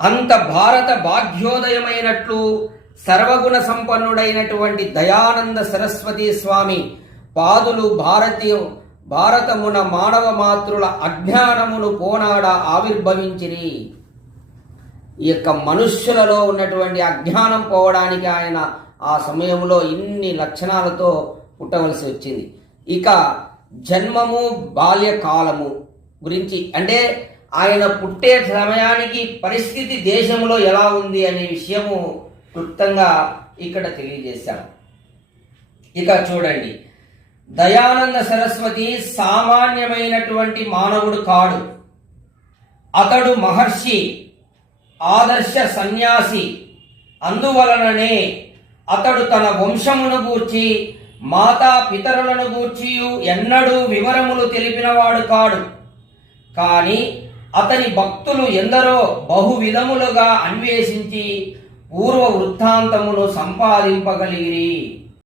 అంత భారత భాగ్యోదయమైనట్లు సర్వగుణ సంపన్నుడైనటువంటి దయానంద సరస్వతి స్వామి పాదులు భారతీయ భారతమున మానవ మాతృల అజ్ఞానమును పోనాడ ఆవిర్భవించిరి. ఈ యొక్క మనుష్యులలో ఉన్నటువంటి అజ్ఞానం పోవడానికి ఆయన ఆ సమయంలో ఇన్ని లక్షణాలతో పుట్టవలసి వచ్చింది. ఇక జన్మము బాల్యకాలము గురించి అంటే ఆయన పుట్టే సమయానికి పరిస్థితి దేశంలో ఎలా ఉంది అనే విషయము క్లుప్తంగా ఇక్కడ తెలియజేశాం. ఇక చూడండి. దయానంద సరస్వతి సామాన్యమైనటువంటి మానవుడు కాడు. అతడు మహర్షి ఆదర్శ సన్యాసి. అందువలననే అతడు తన వంశమును గూర్చి మాతా పితరులను గూర్చి ఎన్నడూ వివరములు తెలిపినవాడు కాడు. కానీ అతని భక్తులు ఎందరో బహు విధములుగా అన్వేషించి పూర్వ వృత్తాంతమును సంపాదింపగలిగిరి.